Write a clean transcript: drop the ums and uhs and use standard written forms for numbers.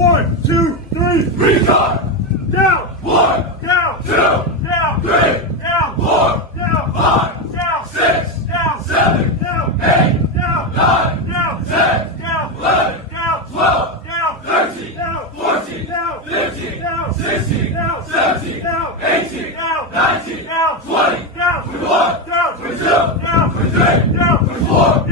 1, 2, 3. Retard! Down. 1, Down. 2, Down. 3, Down. 4, Down. 5, Down. 6, Down. 7, Down. 8, Down. 9, Down. 10, Down. 11, Down. 12, Down. 13, Down. 14, Down. 15, Down. 16, Down. 17, Down. 18, Down. 19, Down. 20, Down. 21, Down. 22, Down. 23, Down. 24,